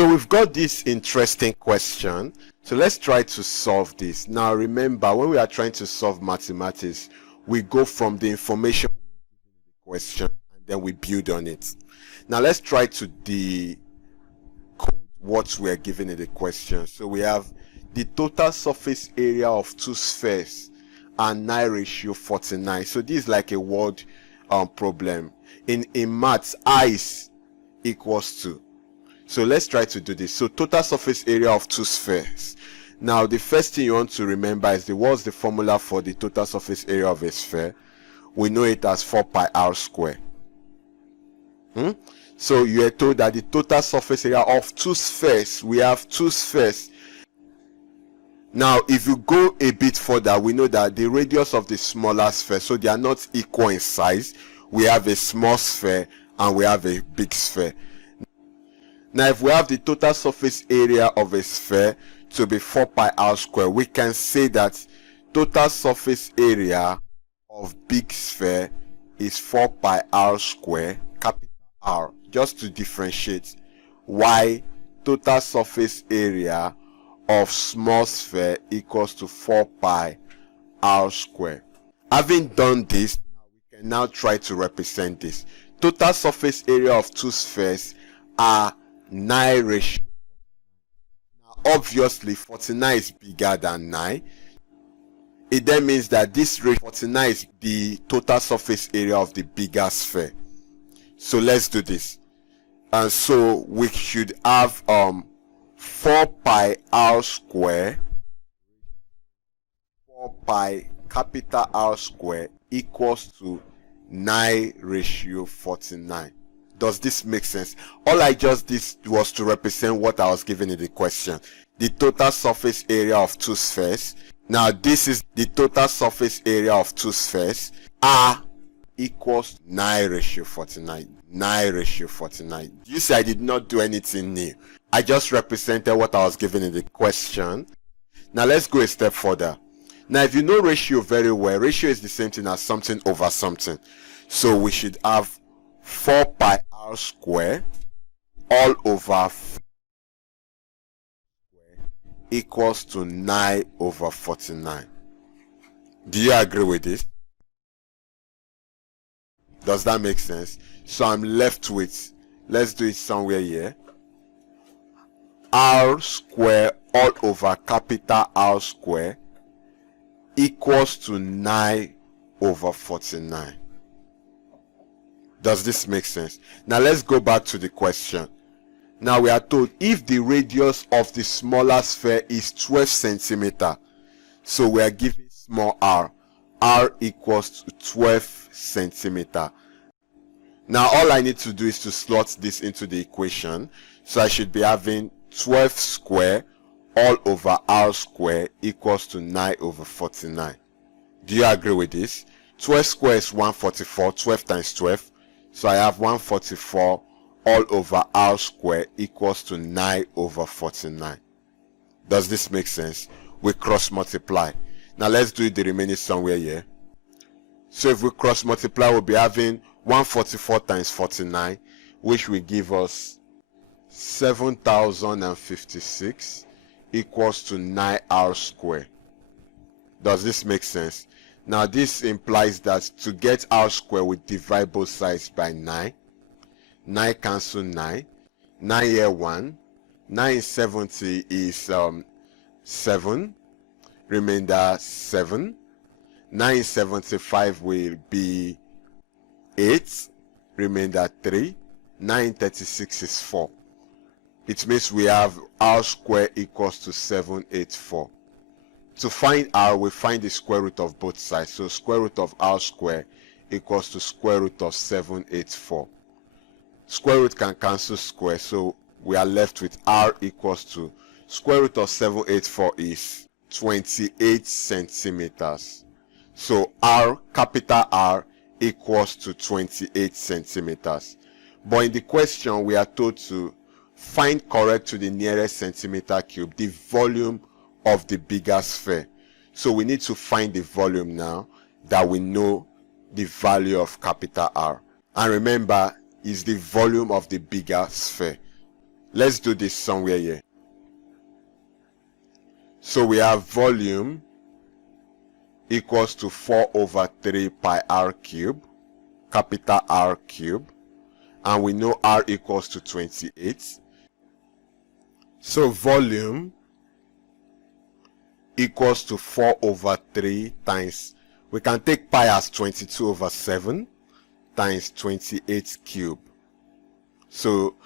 So we've got this interesting question. So let's try to solve this. Now remember, when we are trying to solve mathematics, we go from the information question and then we build on it. Now let's try to decode what we are given in the question. So we have the total surface area of two spheres and 9:49. So this is like a word problem. In maths, I is equals to. So let's try to do this. So total surface area of two spheres. Now the first thing you want to remember is what's the formula for the total surface area of a sphere? We know it as 4 pi r square. So you are told that the total surface area of two spheres, we have two spheres. Now if you go a bit further, we know that the radius of the smaller sphere, so they are not equal in size. We have a small sphere and we have a big sphere. Now if we have the total surface area of a sphere to be 4 pi r square, we can say that total surface area of big sphere is 4 pi r square, capital R, just to differentiate, while total surface area of small sphere equals to 4 pi r square. Having done this, we can now try to represent this. Total surface area of two spheres are 9:. Now obviously 49 is bigger than 9. It then means that this ratio 49 is the total surface area of the bigger sphere. So let's do this. And so we should have 4 pi r square, 4 pi capital R square equals to 9:49. Does this make sense? All I just did was to represent what I was given in the question. The total surface area of two spheres. Now this is the total surface area of two spheres. R equals 9:49. 9:49. You see, I did not do anything new. I just represented what I was given in the question. Now let's go a step further. Now if you know ratio very well, ratio is the same thing as something over something. So we should have 4 pi r square all over 4 equals to 9/49. Do you agree with this? Does that make sense? So I'm left with, let's do it somewhere here, r square all over capital R square equals to 9/49. Does this make sense? Now let's go back to the question. Now we are told if the radius of the smaller sphere is 12 centimeter, so we are given small r equals to 12 centimeter. Now all I need to do is to slot this into the equation. So I should be having 12 square all over r square equals to 9/49. Do you agree with this? 12 square is 144, 12 times 12. So I have 144 all over r square equals to 9/49. Does this make sense? We cross multiply. Now let's do the remaining somewhere here. So if we cross multiply, we'll be having 144 times 49, which will give us 7056 equals to 9r square. Does this make sense? Now this implies that to get r square, we divide both sides by 9. 9 cancel 9. 9 here 1. 9 in 70 is 7. Remainder 7. 9 in 75 will be 8. Remainder 3. 9 in 36 is 4. It means we have r square equals to 784. To find r, we find the square root of both sides. So square root of r square equals to square root of 784. Square root can cancel square, so we are left with r equals to square root of 784 is 28 centimeters. So r, capital R, equals to 28 centimeters. But in the question, we are told to find correct to the nearest centimeter cube the volume of the bigger sphere. So we need to find the volume now that we know the value of capital R. And remember, is the volume of the bigger sphere. Let's do this somewhere here. So we have volume equals to 4 over 3 pi r cube, capital R cube, and we know r equals to 28. So volume equals to 4 over 3 times, we can take pi as 22 over 7 times 28 cube. So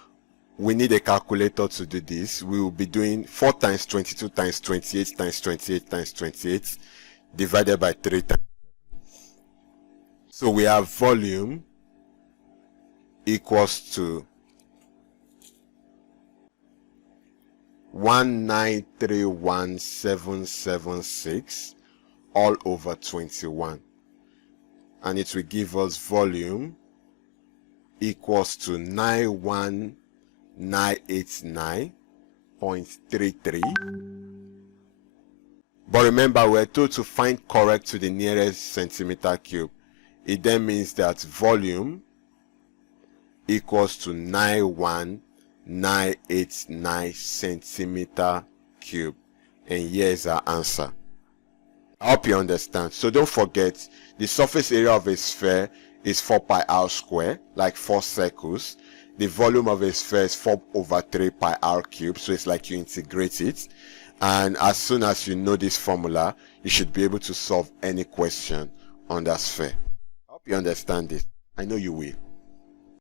we need a calculator to do this. We will be doing 4 times 22 times 28 times 28 times 28 divided by 3 times. So we have volume equals to 1931776 all over 21, and it will give us volume equals to 91989.33. But remember, we're told to find correct to the nearest centimeter cube. It then means that volume equals to 91989 centimeter cube, and here's our answer. I hope you understand. So don't forget, the surface area of a sphere is 4 pi r square, like 4 circles. The volume of a sphere is 4 over 3 pi r cube, so it's like you integrate it. And as soon as you know this formula, you should be able to solve any question on that sphere. I hope you understand this. I know you will.